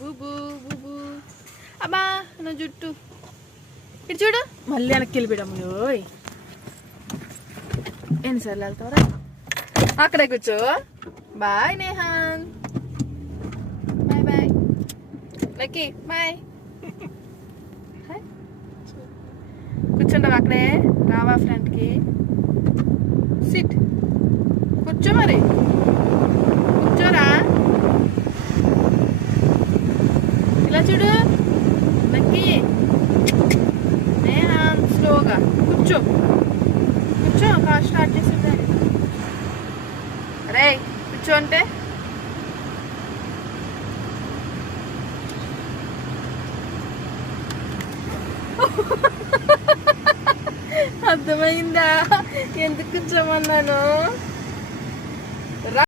బూబు బూబు అమ్మా నా జుట్టు ఇటు చూడు మళ్ళీ వెనక్కి వెళ్ళిపోయాము ఎన్నిసార్లు వెళ్తావరా అక్కడే కూర్చో bye నేహాన్ bye bye lucky boy కూర్చుంటావు అక్కడే రావా ఫ్రెండ్కి సిట్ కూర్చో మరి కూర్చోరా ఇలా చూడు లక్కీ నేహాన్ స్లోగా కూర్చో కూర్చో కార్ స్టార్ట్ చేసి అరే కూర్చో అంటే అర్థమైందా ఎందుకు కూర్చోమన్నాను